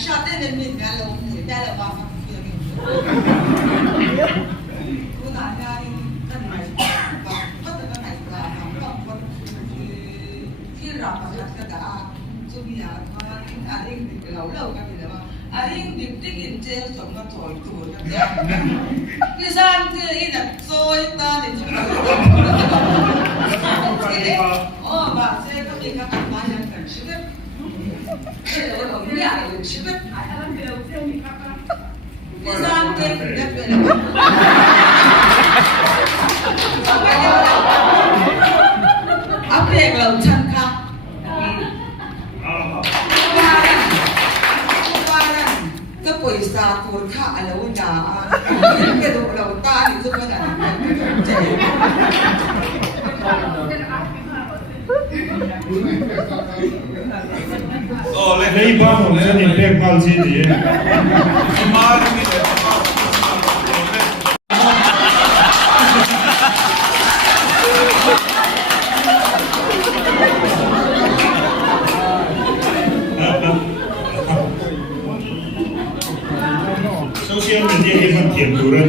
lasciate nel mignello un bella baffaคุณอาจารย์ท่านไหนบอกท่านไหนกล่าวคำร้องคนที่เราประชันกระดาษสุริยาพาริงอาริงดิเราเล่ากันอยู่แล้วว่าอาริงดิบที่กินเจลสมมาถอยตัวกันเนี่ยที่สร้างที่อีนั่นโซยตาเนี่ยจุดอ๋อบาเซ่ก็มีคำอธิบายอย่างนั้นใช่ไหมเราไม่อยากเลยใช่ไหมที่สร้างที่เนี่ยเป็นapa yang kau cakap? Kemarin kepuisa turka alaunya, kedua lautan itu kan ada. Oh, lei vamos să ne plec alții de. Social media e fan tiemp dură